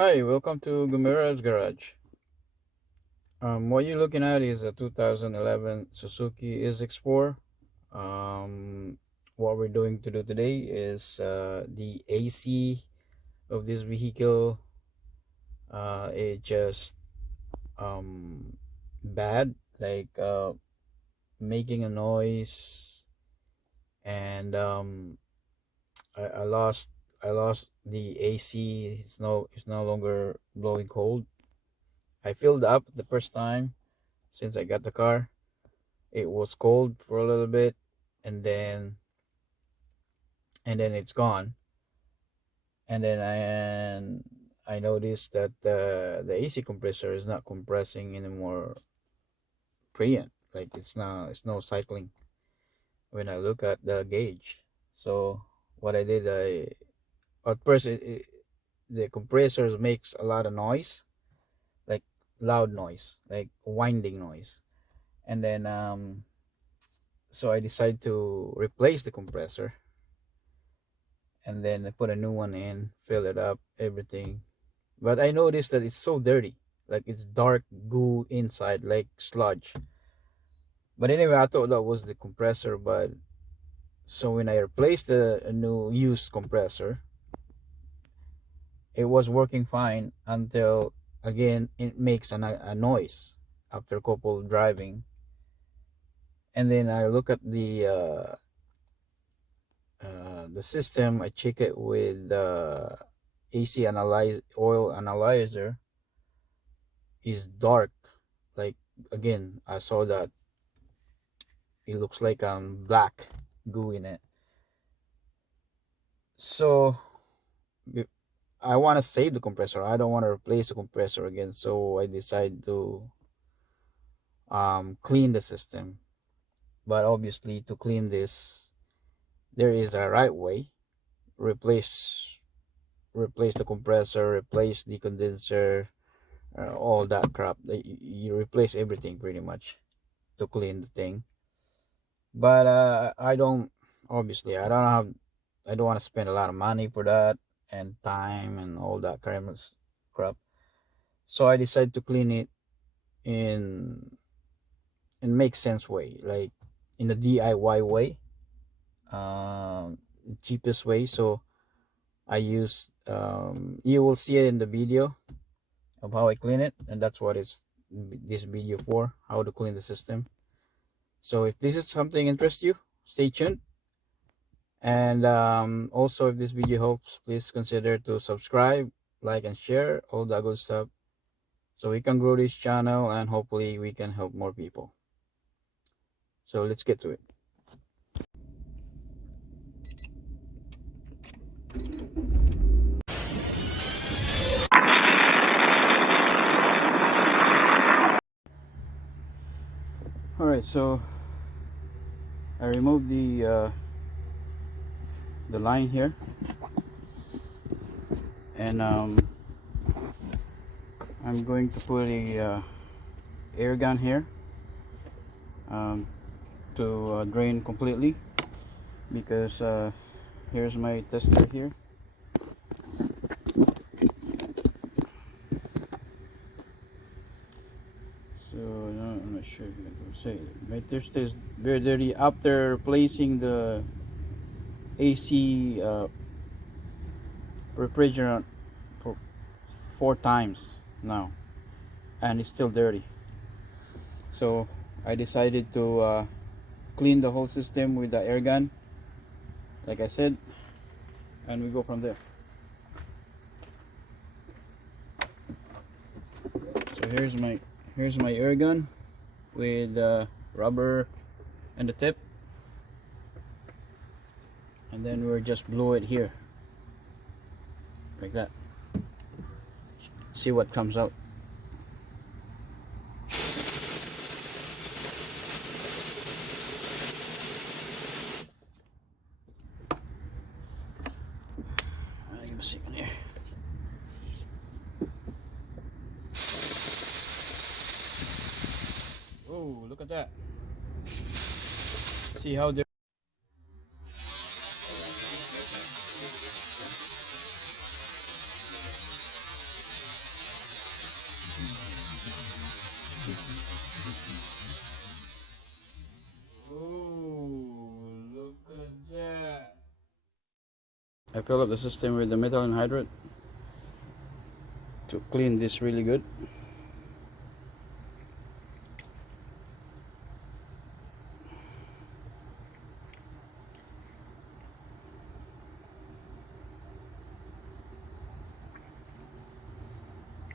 Hi, welcome to Gumira's Garage. What you're looking at is a 2011 Suzuki is Explorer. Um, what we're doing to do today is the AC of this vehicle. It just um, bad, like making a noise, and I lost the AC. It's no longer blowing cold. I filled up the first time since I got the car. It was cold for a little bit, and then it's gone. And then I noticed that the AC compressor is not compressing anymore preamp. Like it's no cycling when I look at the gauge. So what I did, I at first the compressor makes a lot of noise, like loud noise, like winding noise. And then so I decided to replace the compressor, and then I put a new one in, fill it up, everything. But I noticed that it's so dirty, like it's dark goo inside, like sludge. But anyway, I thought that was the compressor. But so when I replaced a new used compressor, it was working fine until again it makes a noise after a couple driving. And then I look at the system. I check it with the AC analyze oil analyzer. Is dark, like again I saw that it looks like black goo in it. So I want to save the compressor. I don't want to replace the compressor again, so I decided to clean the system. But obviously, to clean this, there is a right way. Replace replace the compressor, replace the condenser, all that crap. You replace everything pretty much to clean the thing. But I don't, obviously I don't want to spend a lot of money for that, and time and all that crap. So I decided to clean it in make sense way, like in a DIY way, um cheapest way. So I use, you will see it in the video of how I clean it, and that's what it's this video for, how to clean the system. So if this is something interests you, stay tuned. And also, if this video helps, please consider to subscribe, like, and share all that good stuff, so we can grow this channel and hopefully we can help more people. So let's get to it. All right, so I removed the line here, and I'm going to put a air gun here, um, to drain completely, because here's my tester here. So no, I'm not sure if I can say it. My tester is very dirty after replacing the AC refrigerant for 4 times now, and it's still dirty. So I decided to clean the whole system with the air gun, like I said, and we go from there. So here's my air gun with rubber and the tip, and then we'll just blow it here like that. See what comes out. Give me a second here. Oh, look at that. See how they're I fill up the system with the metal anhydride to clean this really good.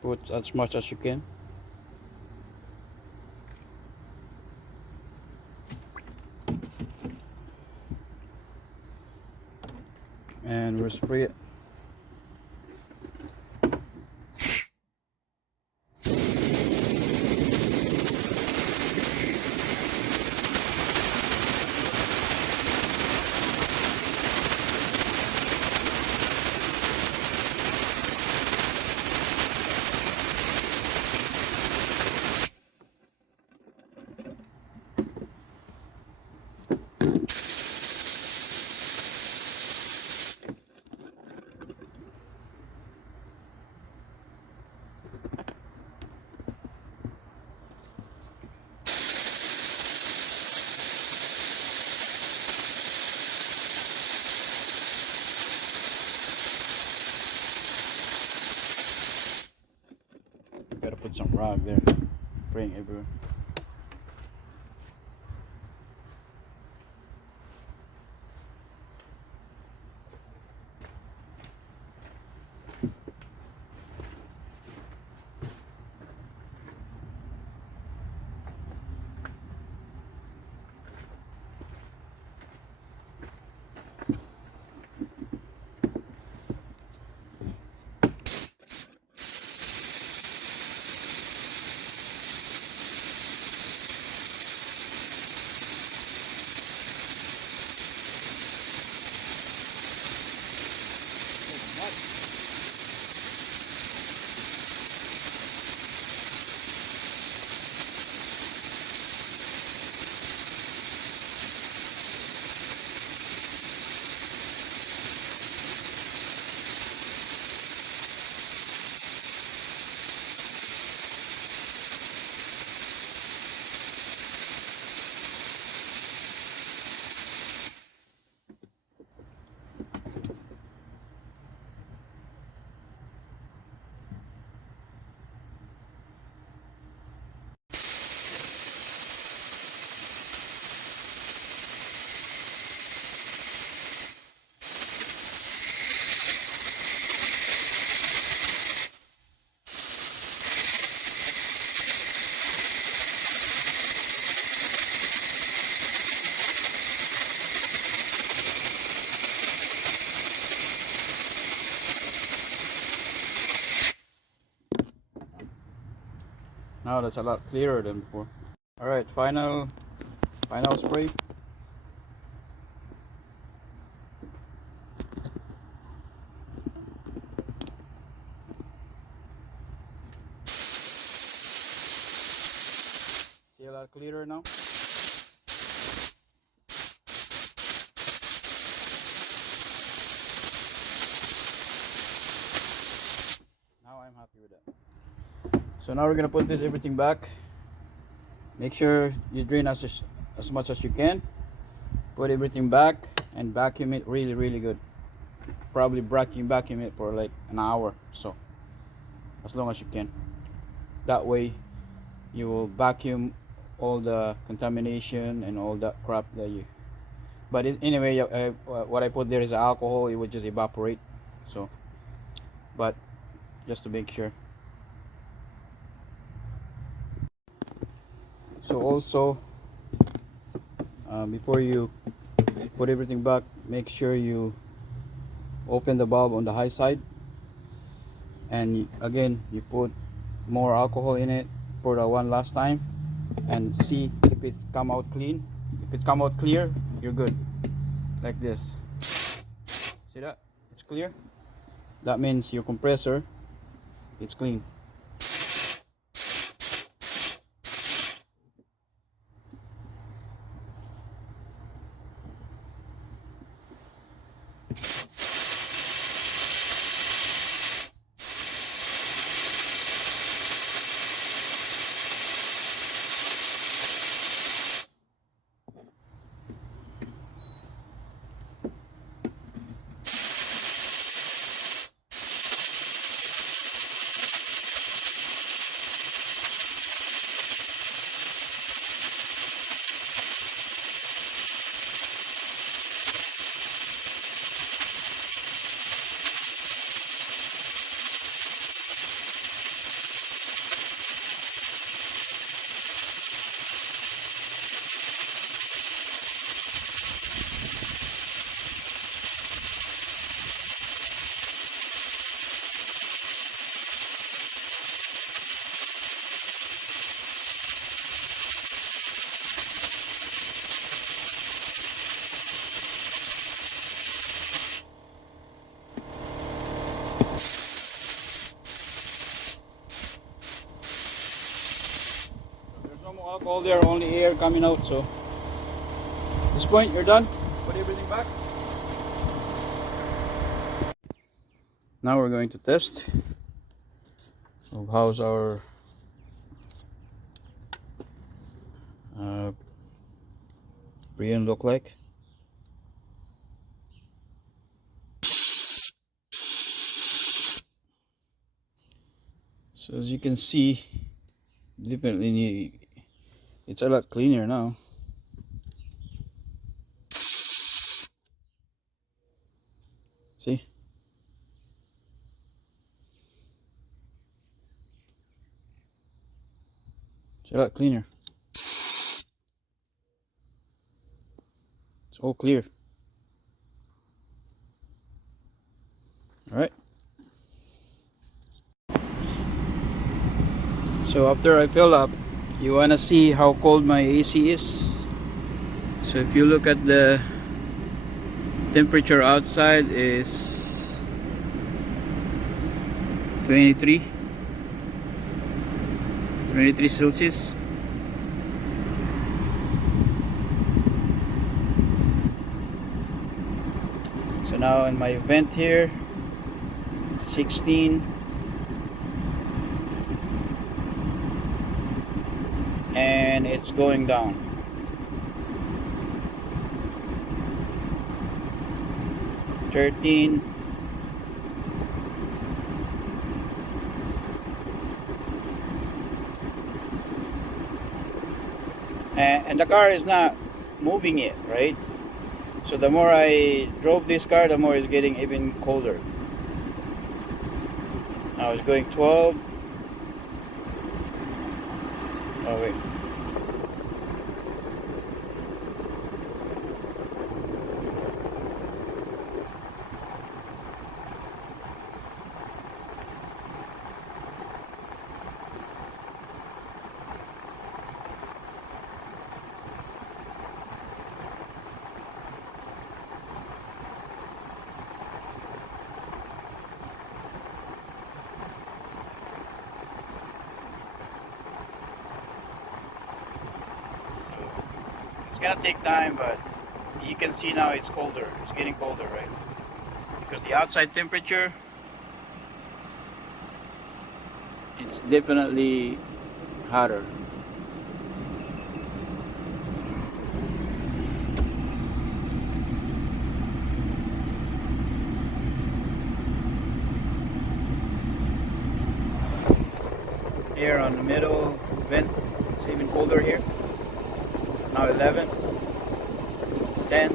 Put as much as you can. And we'll spray it. Gotta put some rag there, spraying everywhere. Now that's a lot clearer than before. Alright, final spray. See a lot clearer now? Now I'm happy with that. So now we're gonna put this everything back. Make sure you drain as much as you can. Put everything back and vacuum it really good. Probably vacuum it for like an hour, so as long as you can. That way you will vacuum all the contamination and all that crap that you. But anyway, what I put there is alcohol. It would just evaporate. So, but just to make sure. So also, before you put everything back, make sure you open the bulb on the high side, and again you put more alcohol in it for the one last time, and see if it's come out clean. If it's come out clear, you're good. Like this. See that? It's clear. That means your compressor, it's clean. cold there, only air coming out. So at this point, you're done. Put everything back. Now we're going to test of how's our Brian look like. So as you can see, definitely it's a lot cleaner now. See? It's a lot cleaner. It's all clear. Alright. So after I fill up, you wanna see how cold my AC is. So if you look at the temperature outside is 23 Celsius. So now in my vent here, 16, and it's going down. 13, and the car is not moving it, right? So the more I drove this car, the more it's getting even colder. Now it's going 12. Oh wait. It's gonna take time, but you can see now it's colder. It's getting colder, right? Because the outside temperature, it's definitely hotter. Here on the middle vent, it's even colder here. Now 11, 10.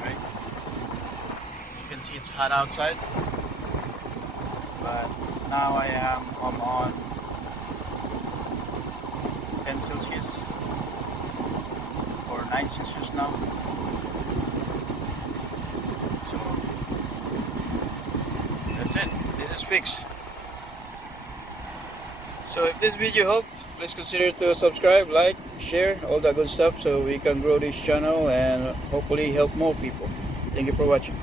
Right? As you can see, it's hot outside. But now I'm on 10 Celsius or 9 Celsius now. So that's it. This is fixed. So if this video helped, please consider to subscribe, like, share, all that good stuff so we can grow this channel and hopefully help more people. Thank you for watching.